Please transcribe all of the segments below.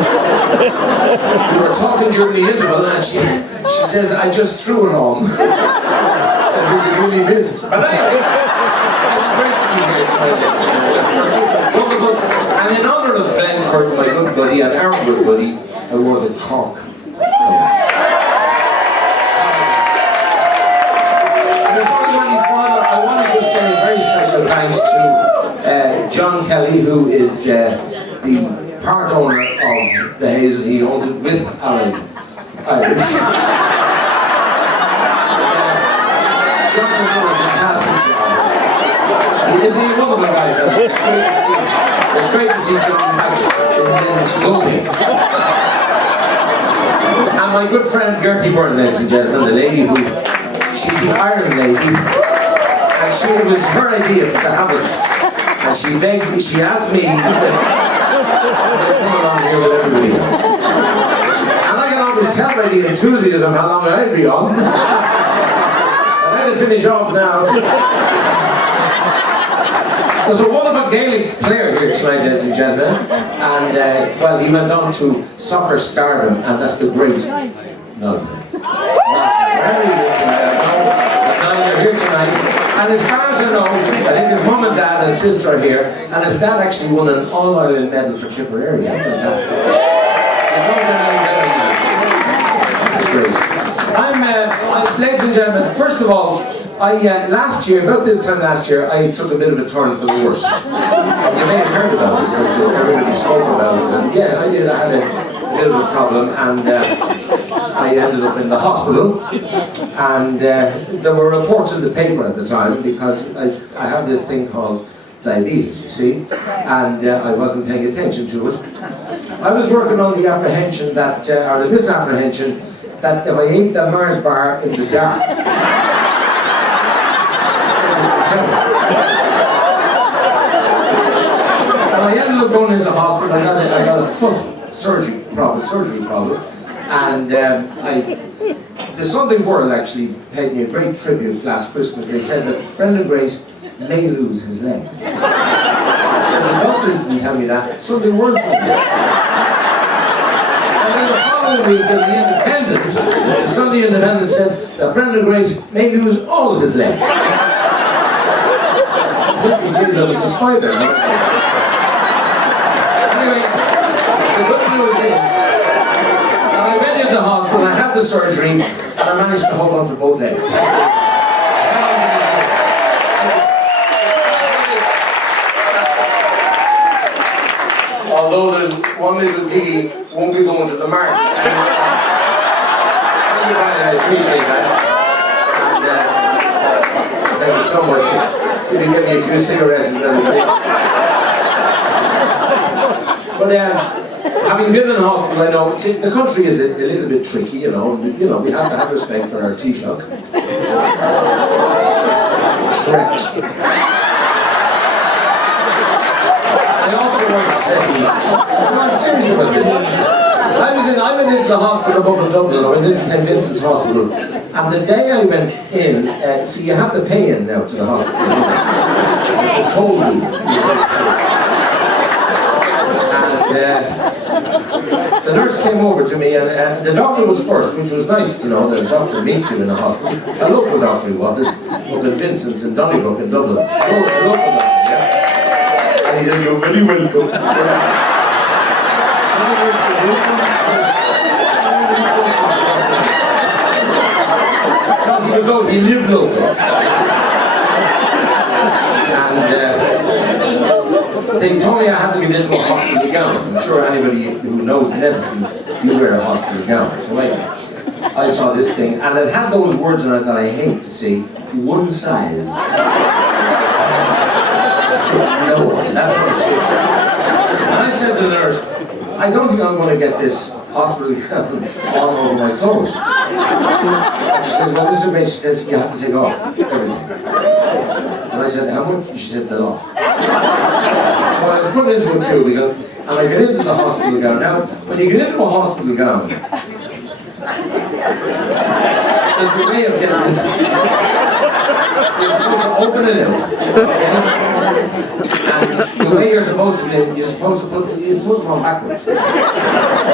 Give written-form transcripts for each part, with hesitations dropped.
We were talking during the interval and she says, I just threw it home. As we really missed. But anyway, it's great to be here tonight. For such a wonderful, and in honour of Glenn Curtin, my good buddy, and our good buddy, I wore the Cork. And before I go any further, I want to just say a very special thanks to John Kelly, who is the part owner of the Hazel. He owns it with Irish. John has done a fantastic job. He is a wonderful guy, fellas. It's great to see John back in his clothing. And my good friend Gertie Byrne, ladies and gentlemen, the lady who, she's the Iron Lady, and it was her idea to have us. And she begged, she asked me if I come along here with everybody else. And I can always tell by the enthusiasm how long I'd be on. To finish off now. There's a wonderful Gaelic player here tonight, ladies and gentlemen, and well, he went on to soccer stardom, and that's the great Melvin. They're here tonight, and as far as I know, I think his mum and dad and sister are here, and his dad actually won an All-Ireland medal for Tipperary. That's great. Ladies and gentlemen, first of all, last year, about this time last year, I took a bit of a turn for the worst. And you may have heard about it, because everybody spoke about it. And yeah, I did. I had a bit of a problem, and I ended up in the hospital. And there were reports in the paper at the time, because I have this thing called diabetes, you see, and I wasn't paying attention to it. I was working on the apprehension that, or the misapprehension, that if I ate the Mars bar in the dark, and I ended up going into hospital. I got a foot surgery problem, and the Sunday World actually paid me a great tribute last Christmas. They said that Brendan Grace may lose his leg. And the doctor didn't tell me that, Sunday World told me. And then the following week in the Independent, the Sunday Independent said that Brendan Grace may lose all his leg. I think he did, I was a spider. Anyway, the good news is, I went into hospital, I had the surgery, and I managed to hold on to both legs. Although there's one little piggy won't be going to the market. I appreciate that. And thank you so much. See if you get me a few cigarettes and everything. But having been in the hospital, I know the country is a little bit tricky, you know. We have to have respect for our Taoiseach. Shrek. I also want to say, I'm serious about this. I went into the hospital above in Dublin. I went into St. Vincent's Hospital, and the day I went in, so you have to pay in now to the hospital. It's a toll booth. And the nurse came over to me, and the doctor was first, which was nice to know that a doctor meets you in the hospital. A local doctor he was, up in Vincent's in Donnybrook in Dublin. A local doctor, yeah. And he said, "You're very welcome." He lived local. And they told me I had to get into a hospital gown. I'm sure anybody who knows medicine, you wear a hospital gown. So I saw this thing, and it had those words in it that I hate to see. One size fits no one. That's what it should say. And I said to the nurse, I don't think I'm going to get this hospital gown all over my clothes. And she says, well, Mr. Bates, she says, you have to take off everything. And I said, how much? She said, the lot. So I was put into a cubicle, and I get into the hospital gown. Now, when you get into a hospital gown, there's a way of getting into it. You're supposed to open it out. Okay? And the way you're supposed to do it, you're supposed to go backwards. And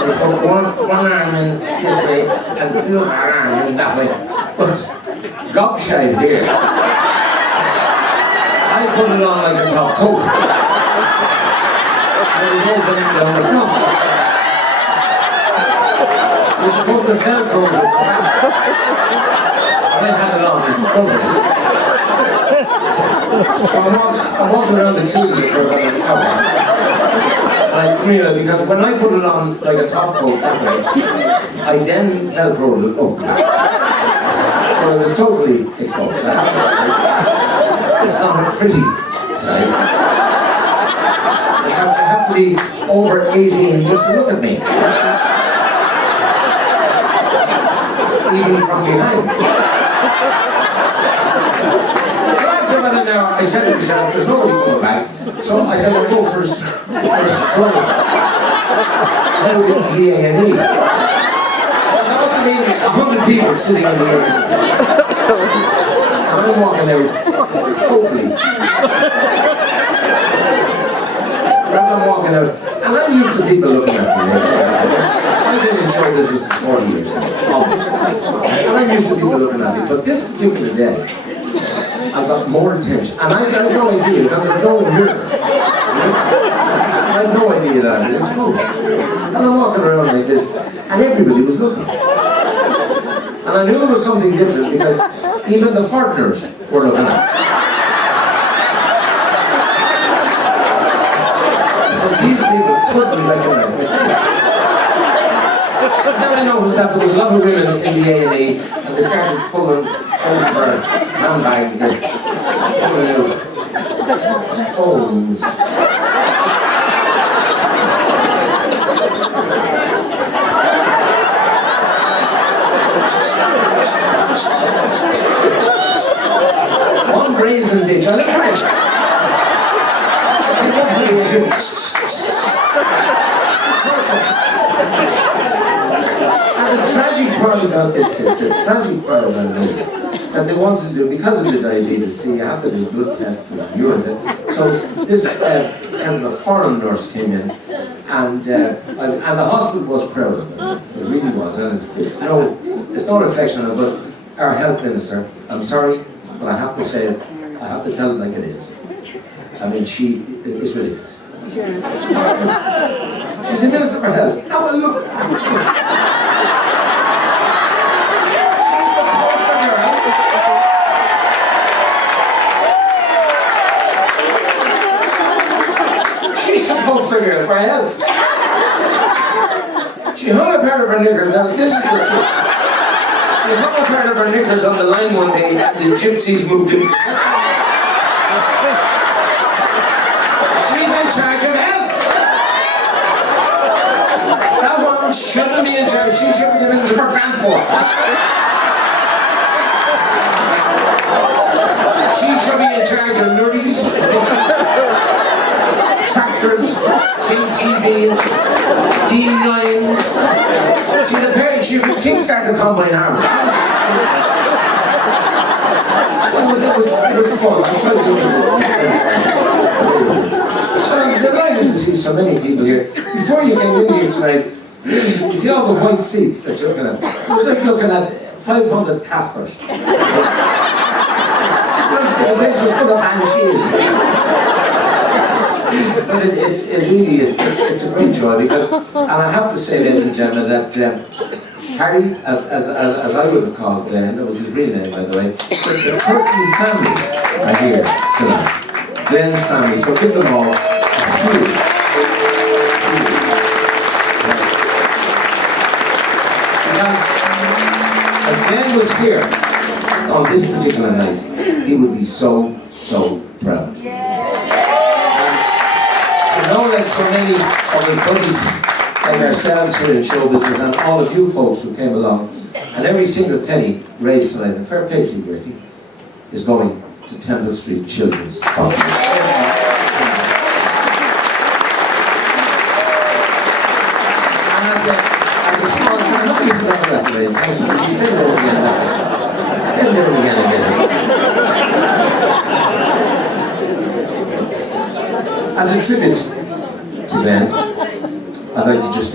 you put one arm in this way and the other arm in that way. But gobshite here. I put it on like a top coat. And it was open down the front. You're supposed to velcro it. And I had it on in front of it. So I'm walking around the queue for about an hour. And because when I put it on like a top coat that way, I then velcroed it up. So it was totally exposed. It's not a pretty sight. In fact, you have to be over 18 just to look at me. Even from behind. So after about an hour, I said to myself, there's nobody coming back. So I said, I'll go for a stroll. Out into the A&E. That must have been 100 people sitting in the A&E. And I'm walking out totally. As I'm walking out, and I'm used to people looking at me. I've been in show business for 40 years now, almost. And I'm used to people looking at me. But this particular day, I got more attention. And I had no idea, because there's no mirror. I had no idea that it was exposed. And I'm walking around like this, and everybody was looking. And I knew it was something different, because even the partners were looking at me. So these people couldn't recognize my face. And then I noticed that there was a lot of women in the A&E, and they started pulling out their handbags, pulling out phones. One brazen bitch, I looked at it. She came up to me and said, and the tragic part about this, the tragic part about it is that they wanted to do, because of the diabetes, see, you have to do blood tests and urine. So this kind of a foreign nurse came in, and the hospital was crowded. It really was, and it's no reflection on it, but our health minister, I'm sorry, but I have to say it, I have to tell it like it is. I mean, she is ridiculous. She's a minister for health. Oh, well, look. She's the poster girl for health. She hung a pair of her knickers. Now, this is the truth. She hung a pair of her knickers on the line one day, and the gypsies moved it. She's in charge of health. That woman shouldn't be in charge. She should be the minister for transport. She should be in charge of lorries, tractors, JCBs, D9s. She's a parent. She could kickstart the combine harvest. It was fun. I tried to do it. I'm delighted to see so many people here. Before you came in here tonight, you see all the white seats that you're looking at. It was like looking at 500 Caspers. The place was full of banshees. But it really is, it's a great joy because, and I have to say, ladies and gentlemen, that Harry, as I would have called Glenn, that was his real name by the way, the Curtin family are here tonight. Glenn's family, so give them all a huge. Because if Glenn was here on this particular night, he would be so proud. To know that so many of his buddies like ourselves here in show business and all of you folks who came along, and every single penny raised tonight, and fair play to you, Gertie, is going to Temple Street Children's Hospital. And as a small, can I help you for that today? Thank you. Bend over again. As a tribute to Glenn, I'd like to just